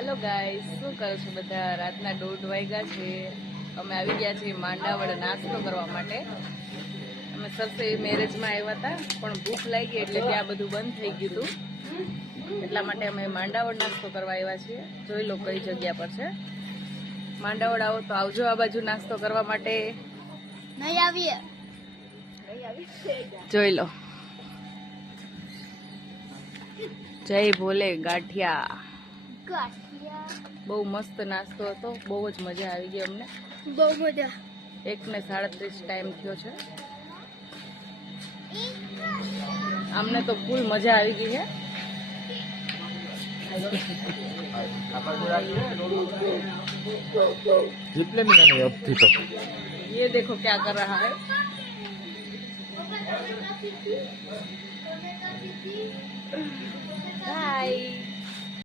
Hello guys, શું કરો છો બધા? રાતના 1:30 વાગ્યા છે. અમે આવી ગયા છીએ માંડાવડ નાસ્તો કરવા માટે. અમે સરસે મેરેજમાં આવ્યા હતા, પણ ભૂખ લાગી એટલે ત્યાં બધું બંધ થઈ ગયું હતું. એટલા માટે અમે માંડાવડ નાસ્તો કરવા આવ્યા છીએ. જોઈ લો કઈ જગ્યા પર છે. માંડાવડ આવો તો આવજો આ બાજુ નાસ્તો કરવા માટે. નહીં આવીએ. જોઈ લો. જય ભોલે ગાંઠિયા. બહુ મસ્ત નાસ્તો હતો, બહુ જ મજા આવી ગઈ અમને. બહુ મજા. 1:37 ટાઈમ થયો છે. અમને તો ફૂલ મજા આવી ગઈ है। जितने भी नहीं अब थी तो ये देखो क्या कर रहा है। बाय।